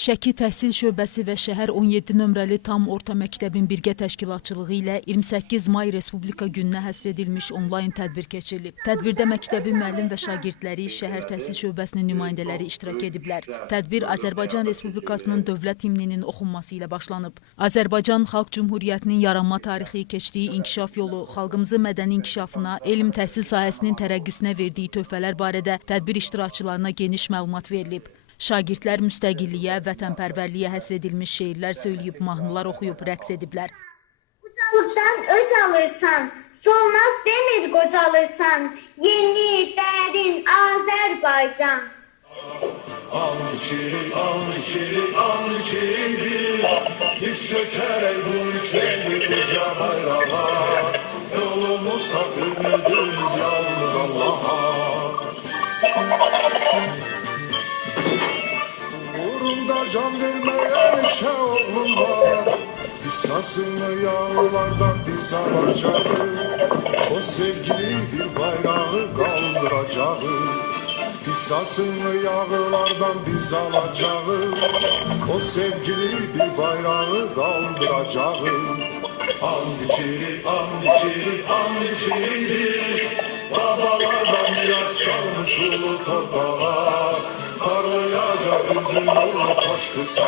Şəki Təhsil Şöbəsi və şəhər 17 nömrəli tam orta məktəbin birgə təşkilatçılığı ilə 28 may Respublika gününə həsr edilmiş onlayn tədbir keçirilib. Tədbirdə məktəbin müəllim və şagirdləri, şəhər təhsil şöbəsinin nümayəndələri iştirak ediblər. Tədbir Azərbaycan Respublikasının dövlət himninin oxunması ilə başlanıb. Azərbaycan Xalq Cümhuriyyətinin yaranma tarixi, keçdiyi inkişaf yolu, xalqımızın mədəni inkişafına, elm təhsil sahəsinin tərəqqisinə verdiyi töhfələr barədə tədbir iştirakçılarına geniş məlumat verilib. Şagirdlər müstəqilliyə, vətənpərvərliyə həsr edilmiş şeirlər söyləyib, mahnılar oxuyub, rəqs ediblər. Ucalıktan öc alırsan, solmaz demir qocalırsan, yeni, dərin Azərbaycan. Al içeri, al içeri, al içeri Diz çökerek bu içeri uca bayrağa can vermeyen neçe oğlum var. Kısasını yağlardan biz alacağız O sevgili bir bayrağı kaldıracağız. Kısasını yağlardan biz alacağız O sevgili bir bayrağı kaldıracağız. And içeri, and içeri, and içeri. Babalardan miras kalmış ulu torpağa gözüm vurur kaçtı